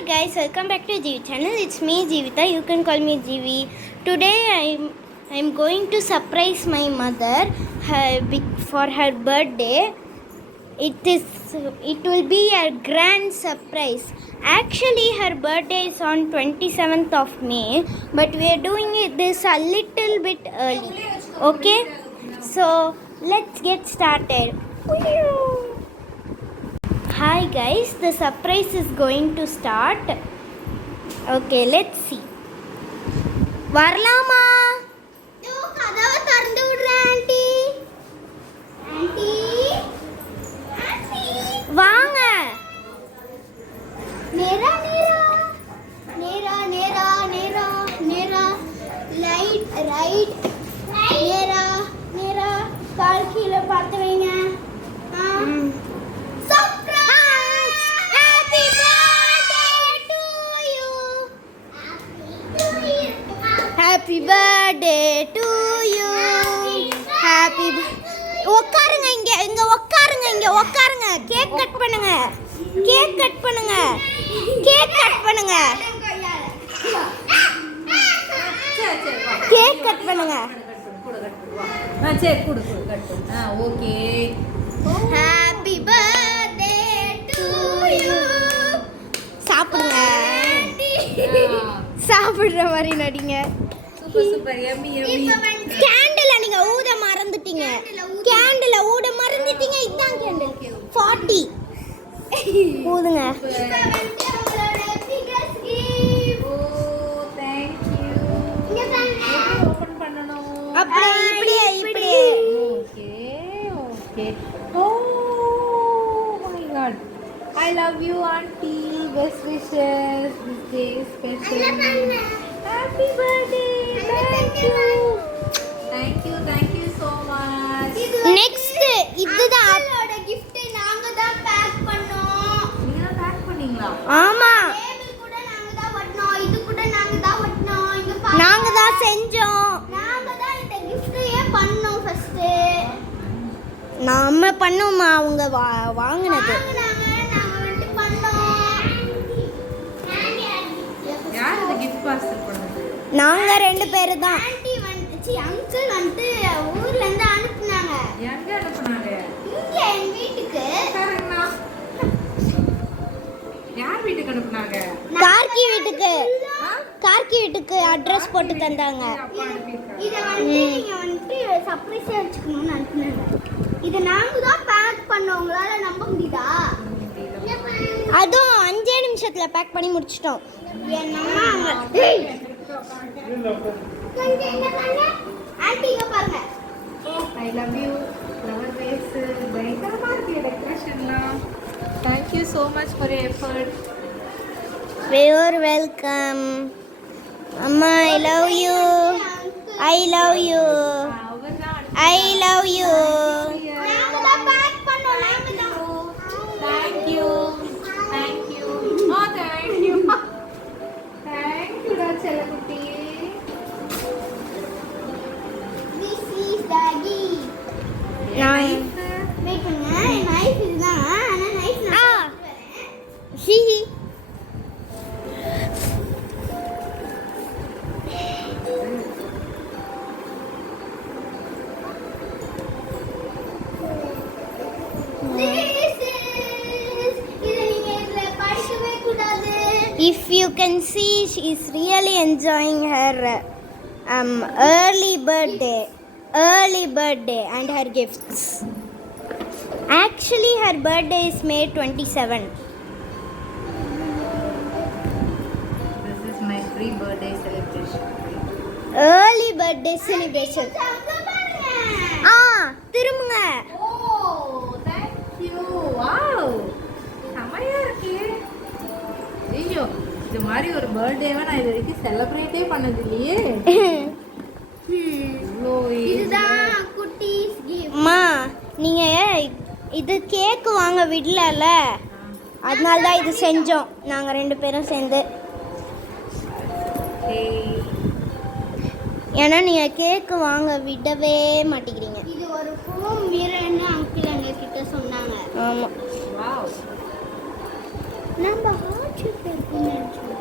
Hi guys, welcome back to Jeevi channel. It's me Jeevita. You can call me Jeevi. Today I'm going to surprise my mother for her birthday. It will be a grand surprise. Actually, her birthday is on 27th of May, but we are doing this a little bit early. Okay, so let's get started. Hi guys, the surprise is going to start. Okay, let's see. வரலாமா? கதவை திறந்து விடுறேன் aunty. Aunty. Aunty. வாங்க. நேரா நேரா. நேரா நேரா நேரா நேரா. Light right. நேரா நேரா. கால் கீழே பார்த்து வைங்க. Happy birthday to you. Happy உட்காருங்க இங்க உட்காருங்க. கேக் கட் பண்ணுங்க. கேக் கட் பண்ணுங்க. கேக் கட் பண்ணுங்க. சரி குடு கட் பண்ணு. Okay. Happy birthday to you. சாப்பிடுங்க. சாப்பிடுற மாதிரி நடிங்க. Super yummy. கேண்டில் நீங்க ஊத மறந்துட்டீங்க. இதான் கேண்டில் 40 ஊதுங்க. Oh thank you. ஓபன் பண்ணனும். அப்படியே okay. Oh my god. I love you auntie. Best wishes. This day is special. Happy birthday. Thank you so much. Next இதுதான் அவளோட gift நாங்க தான் பேக் பண்ணோம். நீங்க பேக் பண்ணீங்களா? ஆமா, டேபிள் கூட நாங்க தான் ஒட்டனோம். இது கூட நாங்க தான் ஒட்டனோம். இங்க பாருங்க. நாங்க தான் செஞ்சோம். நாங்க தான் இந்த gift-ஐயே பண்ணோம் ஃபர்ஸ்ட். நாம பண்ணோமா, அவங்க வாங்குனது. நாங்க வந்து பண்ணோம். யார் இந்த gift parcel பண்ணது? நாங்க ரெண்டு பேரு தான். ஆன்ட்டி அங்கிள் வந்து ஊர்ல இருந்து அனுப்புனாங்க. எங்க அனுப்புனாங்க? இங்க என் வீட்டுக்கு. காரங்கண்ணா. யார் வீட்டுக்கு அனுப்புனாங்க? கார்கி வீட்டுக்கு அட்ரஸ் போட்டு தந்தாங்க. அப்பா அனுப்பிருக்காங்க. இத வந்து நீங்க வந்து சர்ப்ரைஸா வச்சுக்கணும்னு அனுப்புனாங்க. இத நாங்க தான் பேக் பண்ணோம். உங்களால நம்ப முடியுதா? அதுவும் 5 நிமிஷத்துல பேக் பண்ணி முடிச்சிட்டோம். என்னம்மா ஆன்ட்டி இங்க பாருங்க. I love you. Flower vase. பயங்கரமா இருக்கு டெக்கரேஷன்லாம். Thank you so much for your effort. You're welcome. Amma, I love you. அவர்தான் I love you. நாங்க தான் பேக் பண்ணோம். நாங்க தான். Thank you. Oh, thank you. Thank you, செல்லக்குட்டி. This is Daddy. நான் வெயிட் பண்ணுங்க. நைஃப் இதுதான். ஆனா நைஃப் ஆ. நான் ஹிஹி. If you can see, she is really enjoying her early birthday and her gifts. Actually, her birthday is May 27. This is my pre-birthday celebration. Early birthday celebration. திரும்புங்க. Oh, thank you. Wow. செமையா இருக்கு. ஐயோ, இது மாதிரி ஒரு பர்த்டேவை நான் இது வரைக்கும் செலிப்ரேட்டே பண்ணது இல்லையே. இதுதான் குட்டீஸ் கிஃப்ட். அம்மா, நீங்க இது கேக் வாங்க விடலல, அதனால தான் இது செஞ்சோம் நாங்க ரெண்டு பேரும் சேர்ந்து. ஏன்னா நீங்க கேக் வாங்க விடவே மாட்டேங்கிறீங்க. இது ஒரு ஃபோம் மிரர்னு அங்கிள் எங்க கிட்ட சொன்னாங்க. ஆமா. Wow. நம்ம ஷேப்ல இருக்குன்னு நினைச்சேன்.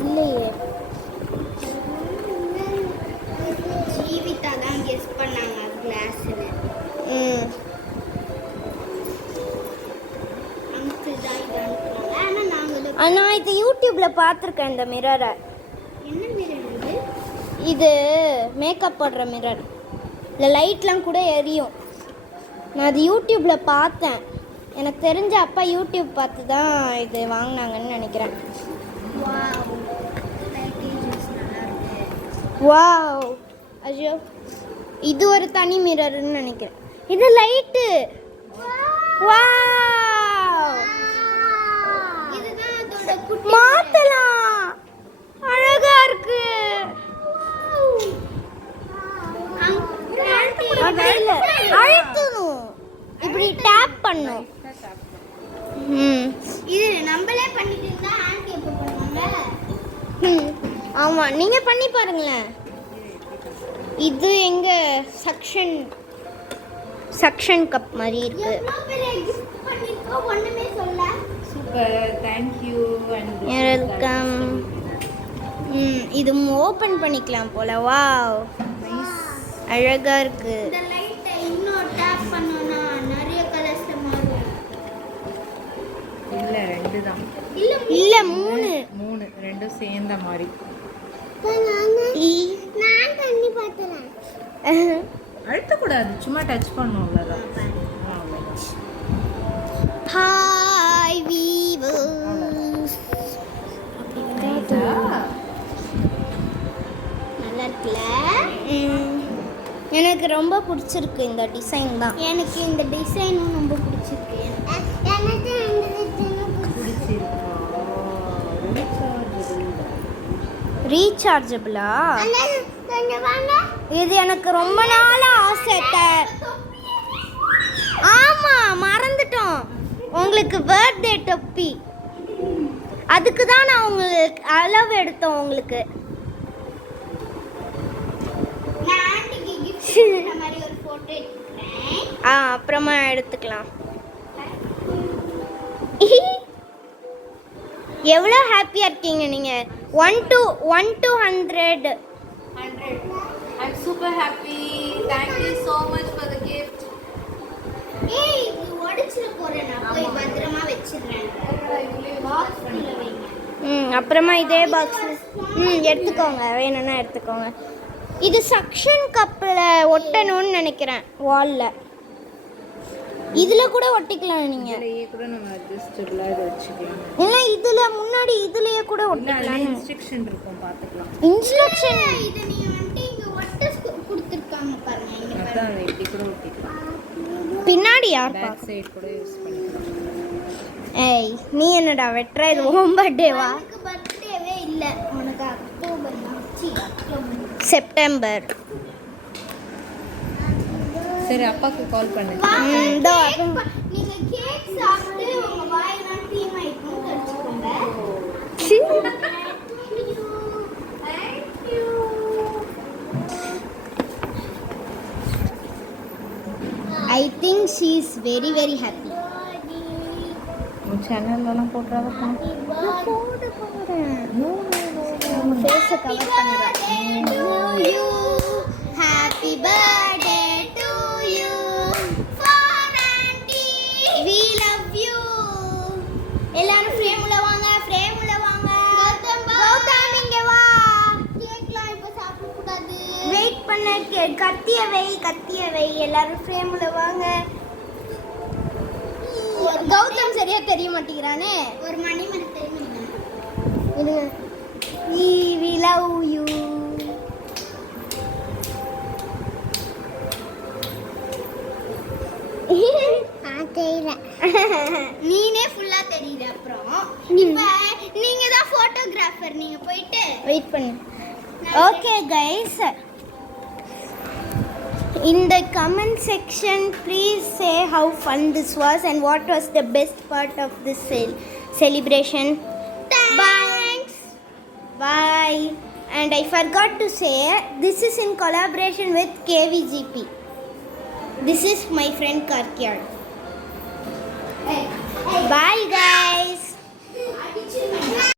இல்லையே. ஜீவிதா தான் கெஸ் பண்ணாங்க கிளாஸ்ல. ம் அங்கிள் தான் இதான்றாங்க. ஆனா நாங்க இதை நான் இது யூடியூப்பில் பார்த்துருக்கேன் இந்த மிரரை. என்ன மிரர் இது? இது மேக்கப் போடுற மிரர். இல்லை லைட்லாம் கூட எரியும். நான் அது யூடியூப்பில் பார்த்தேன். எனக்கு தெரிஞ்ச அப்பா யூடியூப் பார்த்து தான் இது வாங்கினாங்கன்னு நினைக்கிறேன். வாவ், பேக்கேஜஸ் நல்லா இருக்கு. வாவ், ஐயோ இது ஒரு தனி மிரர்னு நினைக்கிறேன். இது லைட்டு. வாவ், இதுதான் அதோட குட்டி மாத்தலாம். அழகா இருக்கு. அப்படி இல்லை, அழுத்தணும். இப்படி டேப் பண்ணும். இது நம்மளே பண்ணிட்டு இருந்தா ஆன்ட்டி எப்ப பண்ணுவாங்க? ஆமாம், நீங்கள் பண்ணி பாருங்களேன். இது எங்க சக்ஷன் கப் மாதிரி இருக்கு. எவ்வளோ பெரிய கிஃப்ட் பண்ணிருக்கோம், ஒண்ணுமே சொல்ல. Super, thank you. வெல்கம். இது ஓப்பன் பண்ணிக்கலாம் போல. வாவ், அழகா இருக்கு. இந்த லைட்டை இன்னும் டேப் பண்ணோம்னா நிறைய கலர்ஸ்ல மாறும். இல்ல 2 தான். இல்ல 3. 3 ரெண்டும் சேர்ந்த மாதிரி. நான் தண்ணி பார்த்தேன். அழுத்தக்கூடாது, சும்மா டச் பண்ணும் அவ்வளோதான். Hi viewers. நல்லா இருக்குல்ல? எனக்கு ரொம்ப பிடிச்சிருக்கு இந்த டிசைன் தான். எனக்கு இந்த டிசைனும் ரொம்ப பிடிச்சிருக்கு. எனக்கு இந்த டிசைனும் ரீசார்ஜபிளா? கொஞ்சம் வாங்க. இது எனக்கு ரொம்ப நாளா ஆசை. ஆமா, மறந்துட்டோம். உங்களுக்கு பர்த்டே தொப்பி. அதுக்கு தான் நான் உங்களுக்கு அளவு எடுத்தோம் உங்களுக்கு. நான் ஆன்ட்டிக்கு கிஃப்ட் பண்ண மாதிரி ஒரு போட்டோ எடுக்கிறேன். அப்புறமா எடுத்துக்கலாம். எவ்வளோ ஹாப்பியாக இருக்கீங்க நீங்கள்? 1 to 100. 100. I'm super happy. Thank you so much for the gift. ஏய், இது உடைச்சிர போறேன். நான் போய் பத்திரமா வச்சிடுறேன். பாக்ஸ்ல வைங்க. அப்புறமா இதே பாக்ஸ் எடுத்துக்கோங்க, வேணும்னா எடுத்துக்கோங்க. இது சக்ஷன் கப்பில் ஒட்டணும்னு நினைக்கிறேன், வாலில். இதில் கூட ஒட்டிக்கலாம் நீங்கள். இதுலயே கூட நம்ம அட்ஜஸ்டபிளா இத வச்சுக்கலாம். இல்லை, இதில் முன்னாடி இதுலேயே கூட ஒட்டிக்கலாம். இன்ஸ்ட்ரக்ஷன் இருக்கும், பார்த்துக்கலாம். இன்ஸ்ட்ரக்ஷன் இதை நீங்க வந்துட்டு இங்க ஒட்ட கொடுத்துருக்காங்க பாருங்க. இங்க அதான் அதை இப்படி கூட ஒட்டிக்கலாம். பின்னாடி யார் பா? பேக் சைடு கூட யூஸ் பண்ணிக்கலாம். ஏய், நீ என்னடா வெட்டுற? இது உன் பர்த்டேவா? எனக்கு பர்த்டேவே இல்ல. உனக்கு அக்டோபர் அக்டோபர் செப்டம்பர். சரி, அப்பாக்கு கால் பண்ணு. இதோ நீங்க கேக் சாப்பிட்டு உங்க வாயெல்லாம் க்ளீன் ஆயிடும் தெரிஞ்சுக்கோங்க. Thank you. I think she is very very happy. உன் சேனல்லலாம் போடுறாத நான் போட போறேன். ஃபேஸை கவர் பண்ணிடுறேன். Happy birthday to you. For auntie. We love you. எல்லாரும் ஃப்ரேம் உள்ள வாங்க, ஃப்ரேம் உள்ள வாங்க. கௌதம் இங்க வா. கேக்லாம் இப்ப சாப்பிட கூடாது. வெயிட் பண்ண, கத்திய வை. எல்லாரும் ஃப்ரேம் உள்ள வாங்க. கௌதம் சரியா தெரிய மாட்டேங்கிறானே. ஒரு மணி தெரியுமா? இருங்க. We love you. நீனே ஃபுல்லா தெரியல. அப்புறம் இப்ப நீங்க தான் போட்டோகிராஃபர். நீங்க போயிட்டு வெயிட் பண்ணு. Okay guys, in the comment section please say how fun this was and what was the best part of this celebration. thanks. Bye. And I forgot to say, this is in collaboration with KVGP. This is my friend Karkiyad.